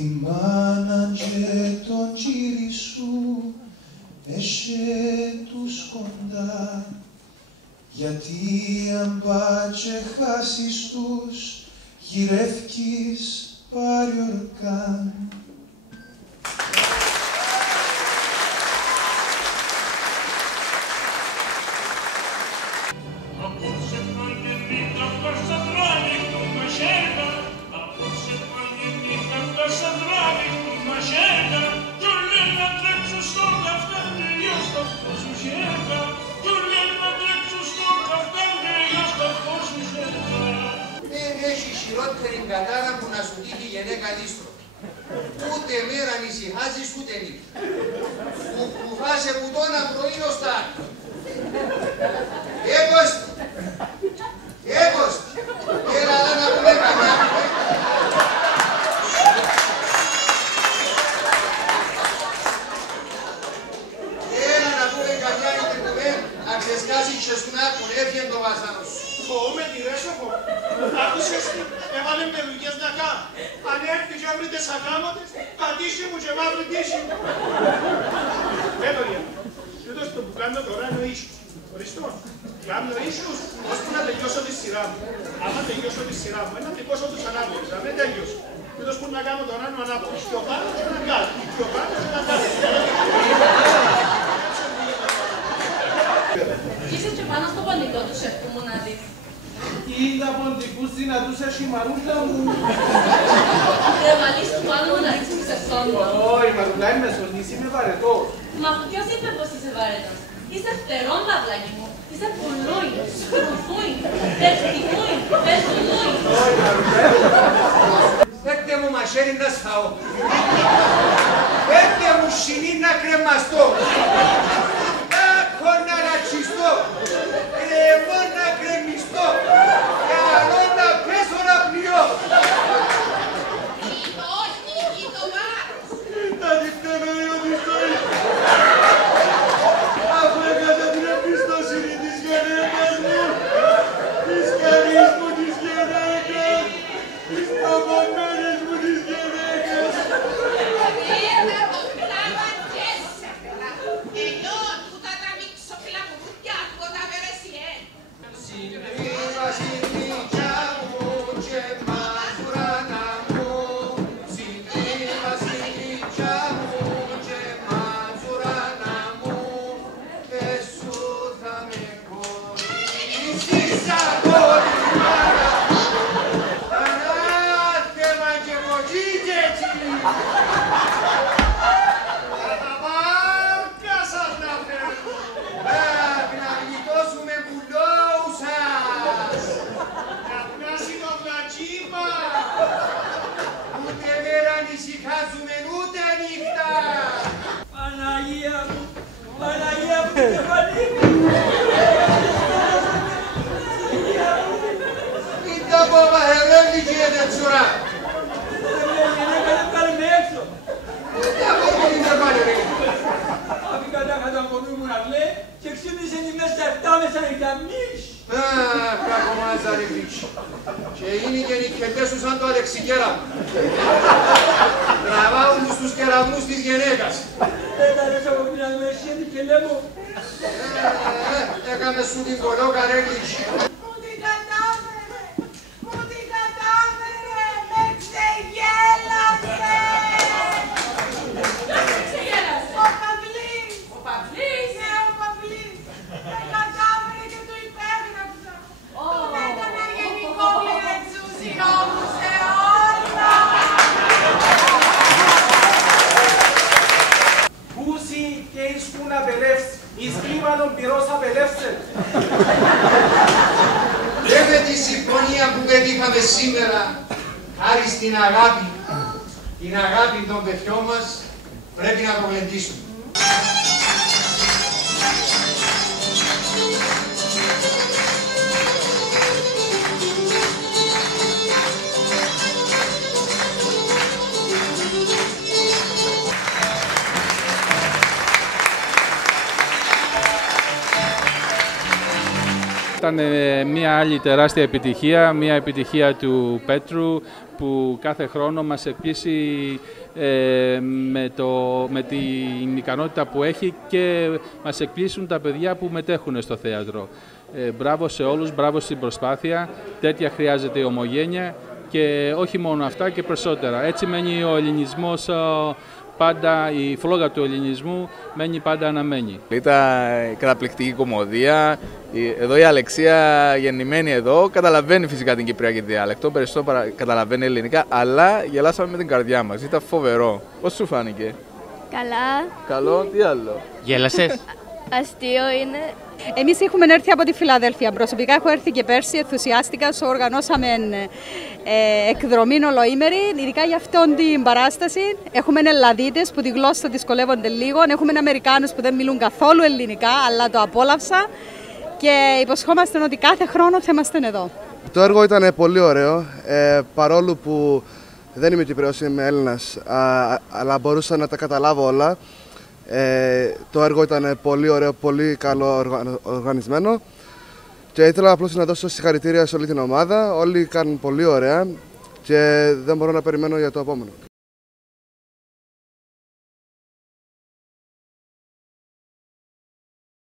Τη μάνα και τον κύρι σου έσε τους κοντά, γιατί αν πάτσε χάσεις τους γυρεύκεις παριορκάν. Χειρότερη κατάρα που να σου τύχει γενέκα λίστρο. Ούτε μέρα νησιχάζεις ούτε νύχτα. Που κουβάσαι πουτώνα πρωί ως τα. Έκοστη! Έκοστη! Έλα να πούμε καμιά. Έλα να πούμε καμιά είτε κουβέν, να ξεσκάσει και στον άκον, έφυγε το βάσανο σου. Φοβούμαι τη ρέσοχο. Άκουσες τι, έβαλε με δουλειές να κάνω. Αν έρθει και έβρετε σακάματες, πατήσει μου και μαύρη τύχη μου. Πέτωρια, τούτος το που κάνω τώρα είναι ο ίσους. Οριστό, κάνω ίσους ώσπου να τελειώσω τη σειρά μου. Άμα τελειώσω τη σειρά μου, ένα τυπώσω τους ανάποδους, να μην τελειώσω. Τούτος που να κάνω τώρα είναι ο ανάποδος. Πιο πάνω και να κάτω. Πιο πάνω και να κάτω. Είσαι και πάνω στο πανικό του σεφ μου να δεις. Είδα ποντικούς δυνατούς εχημαρούλα μου. Ρε βαλείς του πάνω μου να ρίξεις σε σώμα. Όχι, Μαρουλά, είμαι σωνής, είμαι βαρετός. Μα ποιος είπε πως είσαι βαρετός. Είσαι φτερόν, παυλάκι μου. Είσαι πουλούι, σκουφούι, περτικούι, περτουλούι. Όχι, Μαρουλά. Πέτε μου μαχαίρι να σφαώ. Πέτε μου σινή να κρεμαστώ. Έχω να ρατσιστώ. Κρεμώ να κρεμιστώ. Καλό να πέσω να πλειώ. Όχι, το βάρος. Τα διπτενόιο της ζωής. Αφού έκανα την εμπιστοσύνη της γενέκας μου, της καλής μου της γενέκας, της προπονμένης μου της γενέκας. Είδα το κλαβατζέσαι, πέρα. Ενώ του τα τραβήξω κλαμουρούκια από τα βερεσιέν. Συνήθα συνήθια μου και μαζουράνα μου. Συνήθα συνήθια μου και μαζουράνα μου. Εσού θα με χωρίσεις αγόρι μάνα. Ανάθεμα και μοτζίτζετσι. Καταβάρκα σας να φέρνω. Αχ, να γλιτώσουμε πουλόουσας. Να πιάσει το βλατσίμα. Ούτε μέρα νησυχάζουμε ούτε νύχτα. Παναγία μου, Παναγία μου, την κεφαλή μου. Μην τα πω μαχαιρέλη γίνεται τσουρά. Δεν βγάλουμε έξω. Ούτε από την είναι πάλι ρε. Αφού κατάχατα από νου μου να κλαίει και ξύπνησε τη μέσα 7 μέσα νύχτα μίξ. Αχ, κακομάζα ρε βίτσι. Και είναι και νικητές του σαν το Αλεξικέρα. Τραβάουν τους τους κεραυνούς της γενέκας. Δεν τα ρέσω από την αλμεσίνη και λέμε. Έκαμε σου την κολόκα ρε γλυκή. Μου την κατάφερε, μου την κατάφερε, με ξεγέλασε. Ποιος σε ξεγέλασε. Ο Παυλής. Ο Παυλής. Ναι, ο Παυλής. Με κατάφερε και του υπέγραψα. Τον έκανα γενικό πληρεξούσι νόμου σε όλα. Πούσι και ίσκουν απελεύσει. Εις κλίμανον πυρός απελεύσε. Και με τη συμφωνία που πετύχαμε σήμερα, χάρη στην αγάπη, την αγάπη των παιδιών μας, πρέπει να το γλεντήσουμε. Ήταν μια άλλη τεράστια επιτυχία, μια επιτυχία του Πέτρου που κάθε χρόνο μας εκπλήσει με την ικανότητα που έχει και μας εκπλήσουν τα παιδιά που μετέχουν στο θέατρο. Μπράβο σε όλους, μπράβο στην προσπάθεια, τέτοια χρειάζεται η ομογένεια και όχι μόνο αυτά και περισσότερα. Έτσι μένει ο ελληνισμός πάντα, η φλόγα του ελληνισμού μένει πάντα αναμένη. Ήταν καταπληκτική κομμωδία. Εδώ η Αλεξία γεννημένη εδώ καταλαβαίνει φυσικά την κυπριακή διάλεκτο, περισσότερο καταλαβαίνει ελληνικά, αλλά γελάσαμε με την καρδιά μας. Ήταν φοβερό. Πώς σου φάνηκε? Καλά. Καλό, τι άλλο? Γέλασες? Αστείο είναι. Εμείς έχουμε έρθει από τη Φιλαδέλφια. Προσωπικά έχω έρθει και πέρσι, ενθουσιάστηκα, οργανώσαμε εκδρομή ολοήμερη, ειδικά για αυτόν την παράσταση. Έχουμε Ελλαδίτες που τη γλώσσα δυσκολεύονται λίγο, έχουμε Αμερικάνους που δεν μιλούν καθόλου ελληνικά, αλλά το απόλαυσα και υποσχόμαστε ότι κάθε χρόνο θα είμαστε εδώ. Το έργο ήταν πολύ ωραίο, παρόλο που δεν είμαι Κυπρέος, είμαι Έλληνας, αλλά μπορούσα να τα καταλάβω όλα. Το έργο ήταν πολύ ωραίο, πολύ καλό οργανισμένο και ήθελα απλώς να δώσω συγχαρητήρια σε όλη την ομάδα. Όλοι κάνουν πολύ ωραία και δεν μπορώ να περιμένω για το επόμενο.